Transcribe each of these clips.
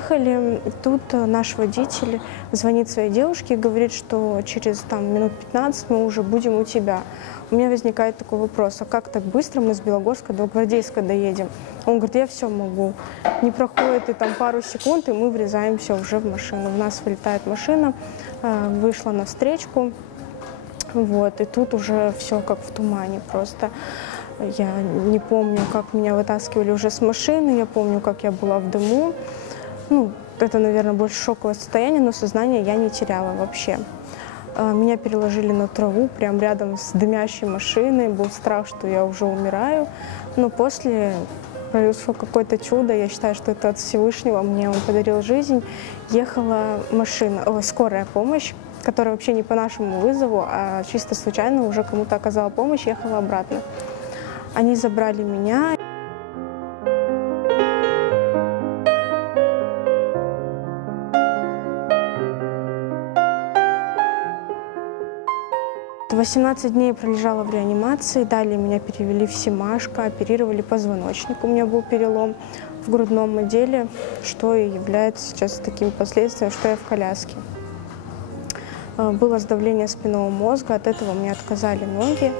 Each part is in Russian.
приехали, тут наш водитель звонит своей девушке и говорит, что через минут 15 мы уже будем у тебя. У меня возникает такой вопрос, а как так быстро мы с Белогорска до Гвардейска доедем? Он говорит, я все могу. Не проходит и пару секунд, и мы врезаемся уже в машину. В нас вылетает машина, вышла навстречку, и тут уже все как в тумане просто. Я не помню, как меня вытаскивали уже с машины, я помню, как я была в дыму. Это, наверное, больше шоковое состояние, но сознание я не теряла вообще. Меня переложили на траву, прямо рядом с дымящей машиной. Был страх, что я уже умираю. Но после произошло какое-то чудо. Я считаю, что это от Всевышнего. Мне он подарил жизнь. Ехала скорая помощь, которая вообще не по нашему вызову, а чисто случайно уже кому-то оказала помощь, ехала обратно. Они забрали меня. 18 дней пролежала в реанимации, далее меня перевели в Семашко, оперировали позвоночник. У меня был перелом в грудном отделе, что и является сейчас таким последствием, что я в коляске. Было сдавление спинного мозга, от этого мне отказали ноги.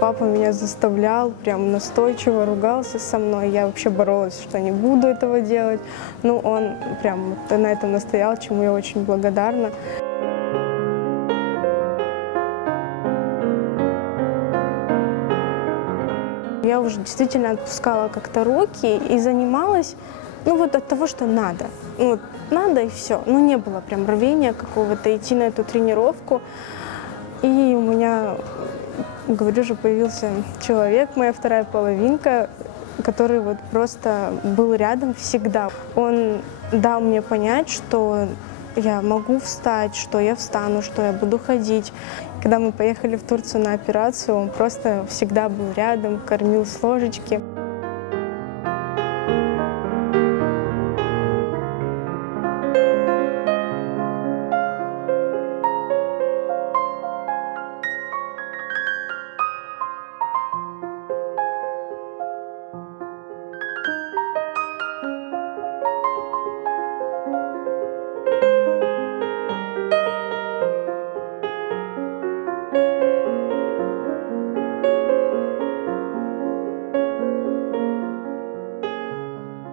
Папа меня заставлял, прям настойчиво ругался со мной. Я вообще боролась, что не буду этого делать. Но он прям на этом настоял, чему я очень благодарна. Я уже действительно отпускала как-то руки и занималась, от того, что надо. Надо и все. Не было прям рвения какого-то идти на эту тренировку. И у меня, говорю же, появился человек, моя вторая половинка, который просто был рядом всегда. Он дал мне понять, что я могу встать, что я встану, что я буду ходить. Когда мы поехали в Турцию на операцию, он просто всегда был рядом, кормил с ложечки.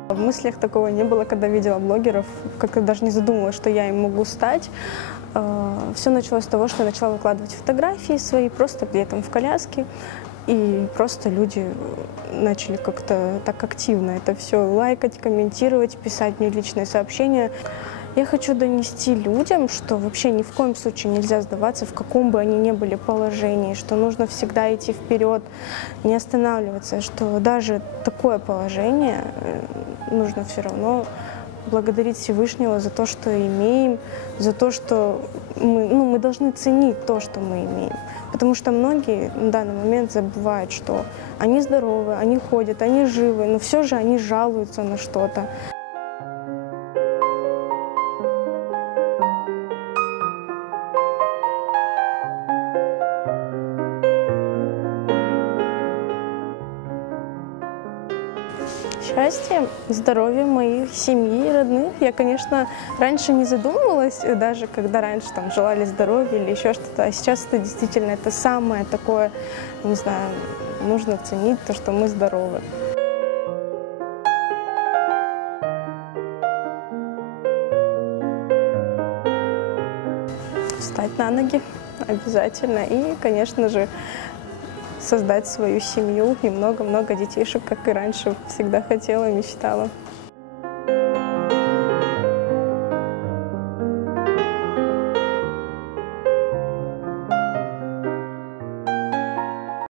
В мыслях такого не было, когда видела блогеров, как-то даже не задумывалась, что я им могу стать. Все началось с того, что я начала выкладывать фотографии свои, просто где-то в коляске. И просто люди начали как-то так активно это все лайкать, комментировать, писать мне личные сообщения. Я хочу донести людям, что вообще ни в коем случае нельзя сдаваться, в каком бы они ни были положении, что нужно всегда идти вперед, не останавливаться, что даже такое положение нужно все равно благодарить Всевышнего за то, что имеем, за то, что мы должны ценить то, что мы имеем. Потому что многие на данный момент забывают, что они здоровы, они ходят, они живы, но все же они жалуются на что-то. Счастье, здоровье моей семьи, родных. Я, конечно, раньше не задумывалась, даже когда раньше желали здоровья или еще что-то, а сейчас это действительно самое такое, не знаю, нужно ценить то, что мы здоровы. Встать на ноги обязательно и, конечно же, создать свою семью и много-много детишек, как и раньше всегда хотела, мечтала.